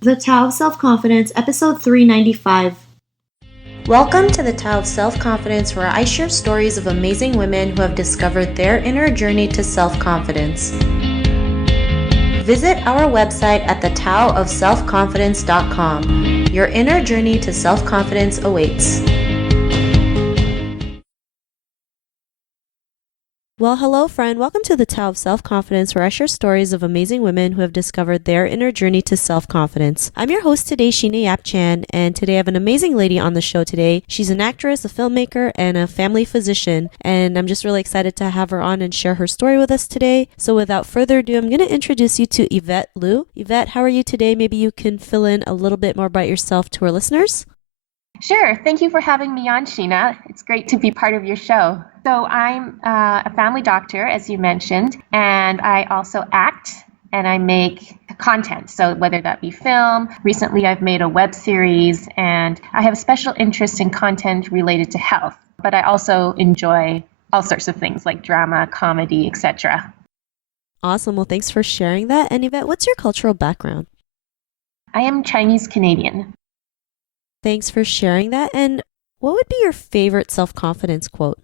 The Tao of Self-Confidence, episode 395. Welcome to the Tao of Self-Confidence, where I share stories of amazing women who have discovered their inner journey to self-confidence. Visit our website at thetaoofselfconfidence.com. Your inner journey to self-confidence awaits. Well, hello, friend. Welcome to the Tao of Self-Confidence, where I share stories of amazing women who have discovered their inner journey to self-confidence. I'm your host today, Sheena Yap-Chan, and today I have an amazing lady on the show today. She's an actress, a filmmaker, and a family physician, and I'm just really excited to have her on and share her story with us today. So without further ado, I'm going to introduce you to Yvette Lu. Yvette, how are you today? Maybe you can fill in a little bit more about yourself to our listeners. Sure. Thank you for having me on, Sheena. It's great to be part of your show. So I'm a family doctor, as you mentioned, and I also act and I make content. So whether that be film, recently I've made a web series, and I have a special interest in content related to health. But I also enjoy all sorts of things like drama, comedy, etc. Awesome. Well, thanks for sharing that. And Yvette, what's your cultural background? I am Chinese Canadian. Thanks for sharing that. And what would be your favorite self-confidence quote?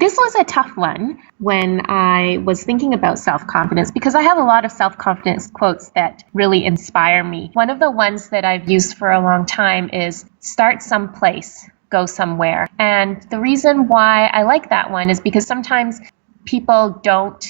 This was a tough one when I was thinking about self-confidence because I have a lot of self-confidence quotes that really inspire me. One of the ones that I've used for a long time is start someplace, go somewhere. And the reason why I like that one is because sometimes people don't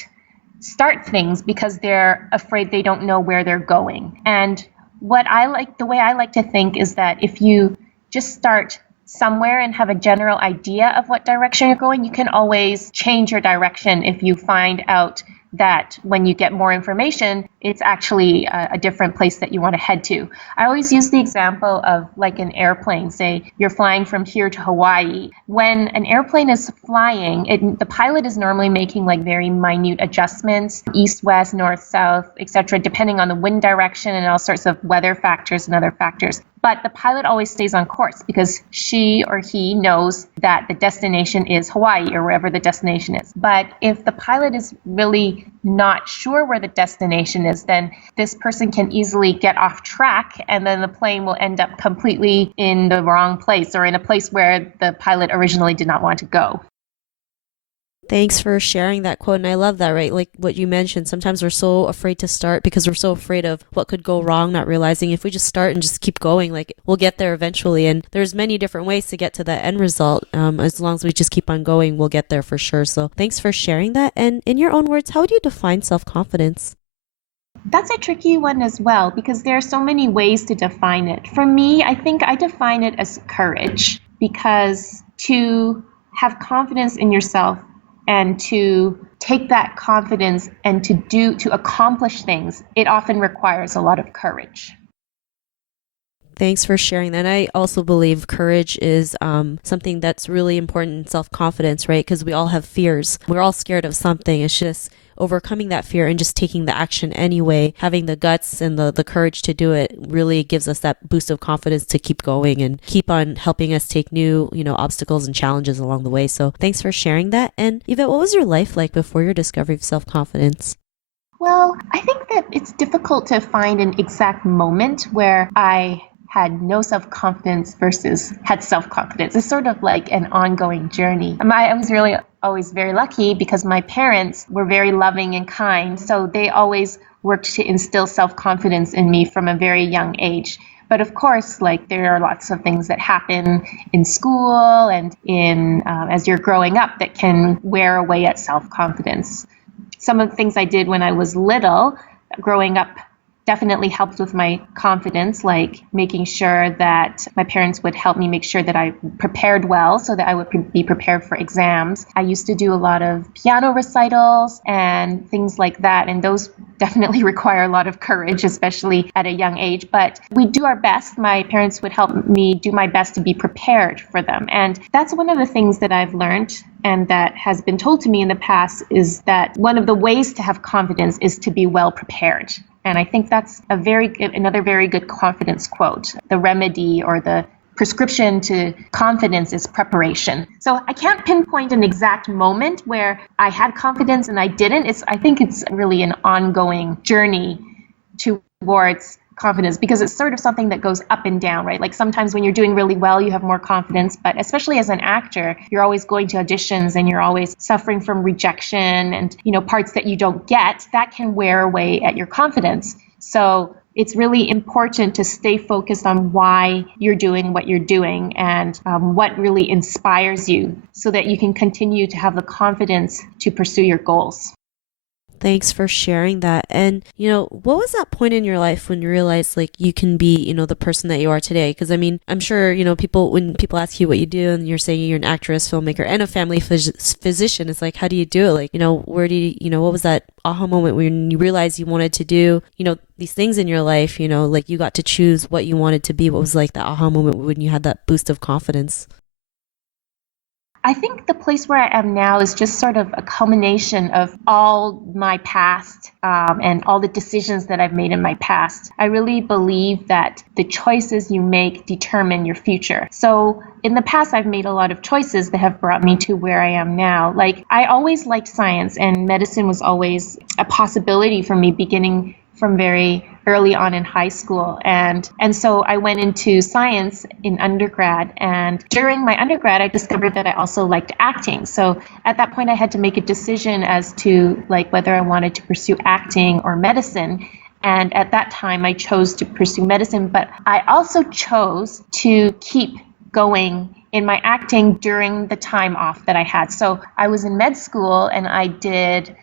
start things because they're afraid they don't know where they're going. And the way I like to think is that if you just start somewhere and have a general idea of what direction you're going, you can always change your direction if you find out that when you get more information, it's actually a different place that you want to head to. I always use the example of like an airplane. Say you're flying from here to Hawaii. When an airplane is flying, the pilot is normally making like very minute adjustments, east, west, north, south, etc., depending on the wind direction and all sorts of weather factors and other factors. But the pilot always stays on course because she or he knows that the destination is Hawaii or wherever the destination is. But if the pilot is really not sure where the destination is, then this person can easily get off track and then the plane will end up completely in the wrong place or in a place where the pilot originally did not want to go. Thanks for sharing that quote. And I love that, right? Like what you mentioned, sometimes we're so afraid to start because we're so afraid of what could go wrong, not realizing if we just start and just keep going, like we'll get there eventually. And there's many different ways to get to that end result. As long as we just keep on going, we'll get there for sure. So thanks for sharing that. And in your own words, how would you define self-confidence? That's a tricky one as well because there are so many ways to define it. For me, I think I define it as courage because to have confidence in yourself and to take that confidence and to accomplish things, it often requires a lot of courage. Thanks for sharing that. I also believe courage is something that's really important in self-confidence, right? Because we all have fears. We're all scared of something. It's just overcoming that fear and just taking the action anyway, having the guts and the courage to do it really gives us that boost of confidence to keep going and keep on helping us take new, obstacles and challenges along the way. So thanks for sharing that. And Yvette, what was your life like before your discovery of self-confidence? Well, I think that it's difficult to find an exact moment where I had no self-confidence versus had self-confidence. It's sort of like an ongoing journey. I was really always very lucky because my parents were very loving and kind. So they always worked to instill self-confidence in me from a very young age. But of course, there are lots of things that happen in school and as you're growing up that can wear away at self-confidence. Some of the things I did when I was little, growing up, definitely helped with my confidence, like making sure that my parents would help me make sure that I prepared well so that I would be prepared for exams. I used to do a lot of piano recitals and things like that, and those definitely require a lot of courage, especially at a young age. But we do our best. My parents would help me do my best to be prepared for them. And that's one of the things that I've learned and that has been told to me in the past is that one of the ways to have confidence is to be well prepared. And I think that's another very good confidence quote. The remedy or the prescription to confidence is preparation. So I can't pinpoint an exact moment where I had confidence and I didn't. I think it's really an ongoing journey towards confidence, because it's sort of something that goes up and down, right? Like sometimes when you're doing really well, you have more confidence, but especially as an actor, you're always going to auditions and you're always suffering from rejection and, parts that you don't get, that can wear away at your confidence. So it's really important to stay focused on why you're doing what you're doing and what really inspires you so that you can continue to have the confidence to pursue your goals. Thanks for sharing that. And, what was that point in your life when you realized like you can be, the person that you are today? Because I mean, I'm sure, when people ask you what you do and you're saying you're an actress, filmmaker, and a family physician, it's like, how do you do it? Like, where do you, what was that aha moment when you realized you wanted to do, these things in your life, like you got to choose what you wanted to be? What was like the aha moment when you had that boost of confidence? I think the place where I am now is just sort of a culmination of all my past and all the decisions that I've made in my past. I really believe that the choices you make determine your future. So in the past, I've made a lot of choices that have brought me to where I am now. Like I always liked science, and medicine was always a possibility for me beginning from very early on in high school. And so I went into science in undergrad. And during my undergrad, I discovered that I also liked acting. So at that point, I had to make a decision as to like whether I wanted to pursue acting or medicine. And at that time, I chose to pursue medicine, but I also chose to keep going in my acting during the time off that I had. So I was in med school and I did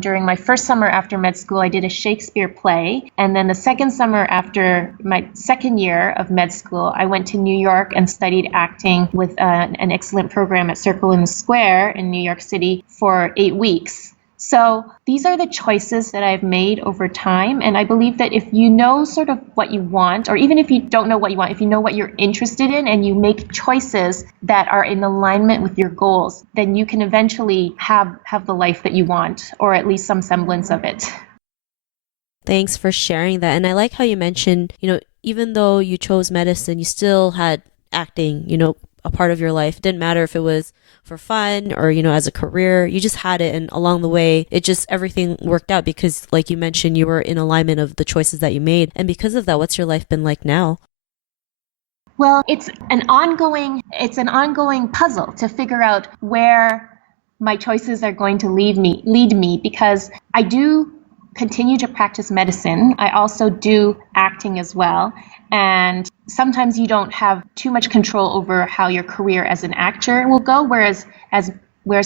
during my first summer after med school, I did a Shakespeare play. And then the second summer after my second year of med school, I went to New York and studied acting with an excellent program at Circle in the Square in New York City for 8 weeks. So these are the choices that I've made over time. And I believe that if you know sort of what you want, or even if you don't know what you want, if you know what you're interested in and you make choices that are in alignment with your goals, then you can eventually have the life that you want, or at least some semblance of it. Thanks for sharing that. And I like how you mentioned, even though you chose medicine, you still had acting, a part of your life. It didn't matter if it was for fun or, as a career, you just had it. And along the way, everything worked out because like you mentioned, you were in alignment of the choices that you made. And because of that, what's your life been like now? Well, it's an ongoing puzzle to figure out where my choices are going to lead me because I do continue to practice medicine. I also do acting as well. And sometimes you don't have too much control over how your career as an actor will go, whereas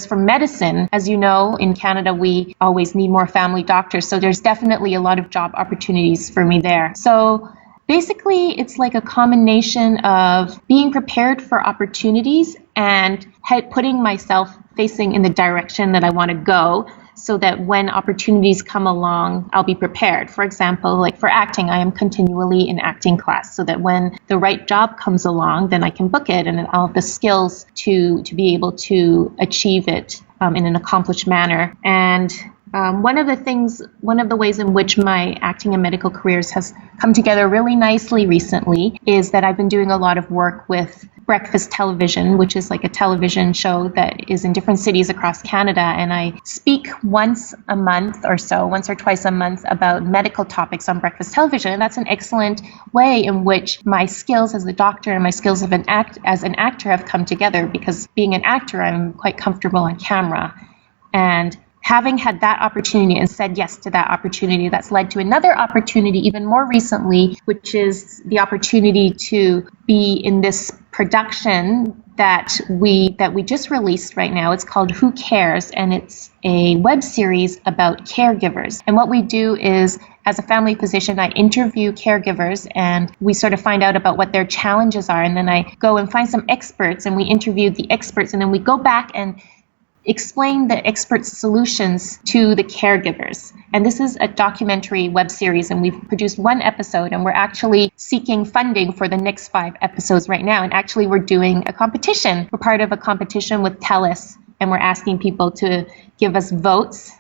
for medicine, as you know, in Canada, we always need more family doctors. So there's definitely a lot of job opportunities for me there. So basically, it's like a combination of being prepared for opportunities and putting myself facing in the direction that I want to go, so that when opportunities come along, I'll be prepared. For example, like for acting, I am continually in acting class so that when the right job comes along, then I can book it and I'll have the skills to be able to achieve it in an accomplished manner. And one of the ways in which my acting and medical careers has come together really nicely recently is that I've been doing a lot of work with breakfast television, which is like a television show that is in different cities across Canada. And I speak once or twice a month about medical topics on breakfast television. And that's an excellent way in which my skills as a doctor and my skills as an actor have come together, because being an actor, I'm quite comfortable on camera. And having had that opportunity and said yes to that opportunity, that's led to another opportunity even more recently, which is the opportunity to be in this production that we just released right now. It's called Who Cares? And it's a web series about caregivers. And what we do is, as a family physician, I interview caregivers and we sort of find out about what their challenges are. And then I go and find some experts and we interview the experts. And then we go back and explain the experts' solutions to the caregivers. And this is a documentary web series, and we've produced one episode, and we're actually seeking funding for the next 5 episodes right now. And actually, we're doing a competition. We're part of a competition with TELUS, and we're asking people to give us votes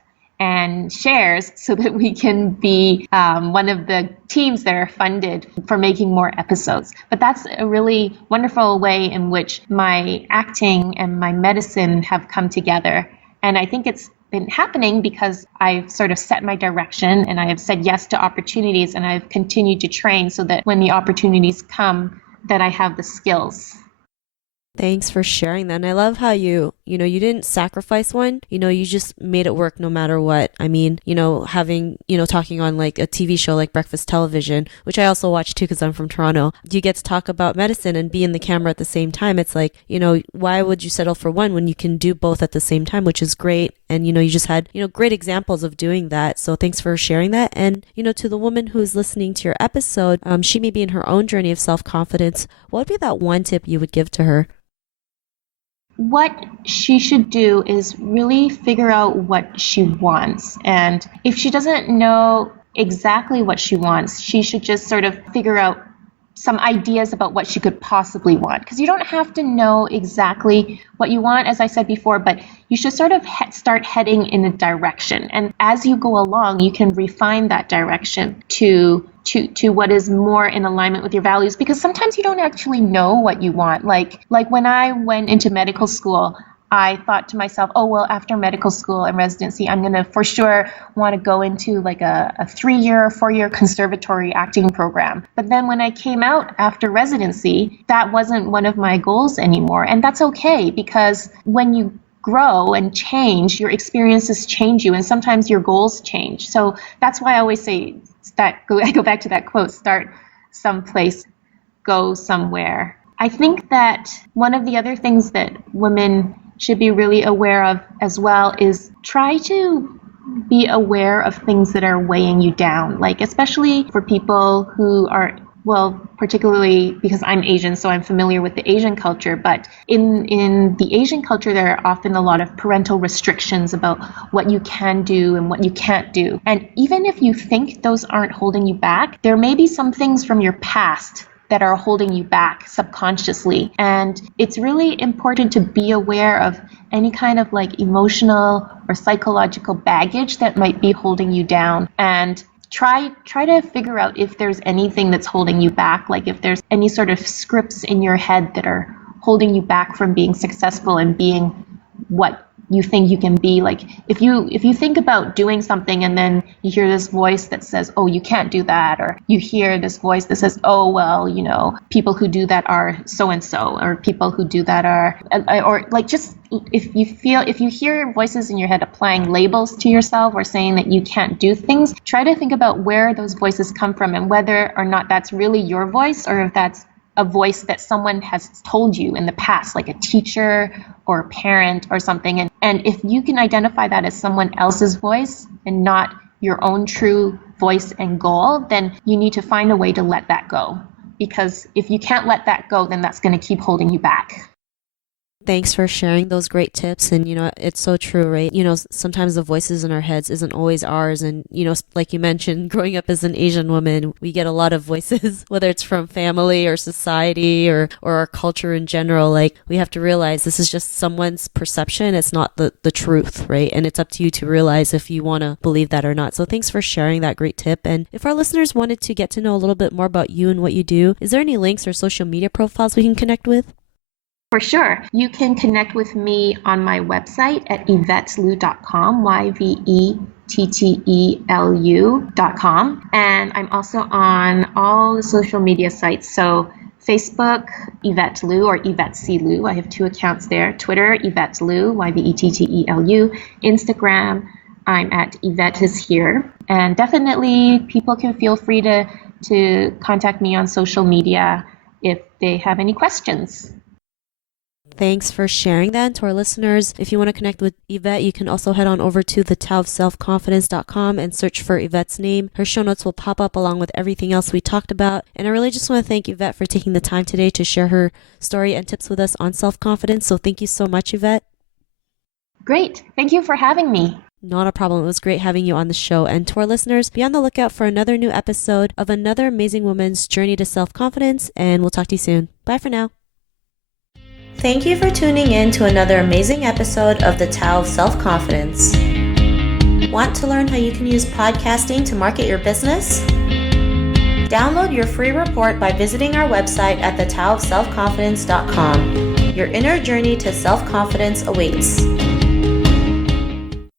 and shares so that we can be one of the teams that are funded for making more episodes. But that's a really wonderful way in which my acting and my medicine have come together. And I think it's been happening because I've sort of set my direction and I have said yes to opportunities, and I've continued to train so that when the opportunities come, that I have the skills. Thanks for sharing that. And I love how you didn't sacrifice one, you just made it work no matter what. I mean, having, talking on like a TV show like Breakfast Television, which I also watch too because I'm from Toronto, you get to talk about medicine and be in the camera at the same time. It's like, why would you settle for one when you can do both at the same time, which is great. And, you just had, great examples of doing that. So thanks for sharing that. And, to the woman who's listening to your episode, she may be in her own journey of self-confidence. What would be that one tip you would give to her? What she should do is really figure out what she wants. And if she doesn't know exactly what she wants, she should just sort of figure out some ideas about what she could possibly want. Because you don't have to know exactly what you want, as I said before, but you should sort of start heading in a direction. And as you go along, you can refine that direction to what is more in alignment with your values, because sometimes you don't actually know what you want. Like when I went into medical school, I thought to myself, oh, well, after medical school and residency, I'm going to for sure want to go into like a 3-year, 4-year conservatory acting program. But then when I came out after residency, that wasn't one of my goals anymore. And that's okay, because when you grow and change, your experiences change you, and sometimes your goals change. So that's why I always say that, I go back to that quote, start someplace, go somewhere. I think that one of the other things that women should be really aware of as well is try to be aware of things that are weighing you down, like especially for people who are, well, particularly because I'm Asian, so I'm familiar with the Asian culture, but in the Asian culture, there are often a lot of parental restrictions about what you can do and what you can't do. And even if you think those aren't holding you back, there may be some things from your past that are holding you back subconsciously. And it's really important to be aware of any kind of like emotional or psychological baggage that might be holding you down, and try to figure out if there's anything that's holding you back, like if there's any sort of scripts in your head that are holding you back from being successful and being what you think you can be. Like if you think about doing something and then you hear this voice that says, oh, you can't do that, or you hear this voice that says, oh, well, people who do that are so and so, or people who do that are, or like, just if you hear voices in your head applying labels to yourself or saying that you can't do things, try to think about where those voices come from and whether or not that's really your voice, or if that's a voice that someone has told you in the past, like a teacher or a parent or something. And if you can identify that as someone else's voice and not your own true voice and goal, then you need to find a way to let that go. Because if you can't let that go, then that's going to keep holding you back. Thanks for sharing those great tips. And, it's so true, right? Sometimes the voices in our heads isn't always ours. And, like you mentioned, growing up as an Asian woman, we get a lot of voices, whether it's from family or society or our culture in general. Like, we have to realize this is just someone's perception. It's not the truth, right? And it's up to you to realize if you want to believe that or not. So thanks for sharing that great tip. And if our listeners wanted to get to know a little bit more about you and what you do, is there any links or social media profiles we can connect with? For sure. You can connect with me on my website at yvettellu.com, YVETTELU.com. And I'm also on all the social media sites. So Facebook, Yvette Lu, or Yvette C. Lu. I have 2 accounts there. Twitter, Yvette Lu, YVETTELU. Instagram, I'm at Yvette is here. And definitely people can feel free to contact me on social media if they have any questions. Thanks for sharing that. And to our listeners, if you want to connect with Yvette, you can also head on over to thetaoofselfconfidence.com and search for Yvette's name. Her show notes will pop up along with everything else we talked about. And I really just want to thank Yvette for taking the time today to share her story and tips with us on self-confidence. So thank you so much, Yvette. Great. Thank you for having me. Not a problem. It was great having you on the show. And to our listeners, be on the lookout for another new episode of another amazing woman's journey to self-confidence. And we'll talk to you soon. Bye for now. Thank you for tuning in to another amazing episode of The Tao of Self-Confidence. Want to learn how you can use podcasting to market your business? Download your free report by visiting our website at thetaoofselfconfidence.com. Your inner journey to self-confidence awaits.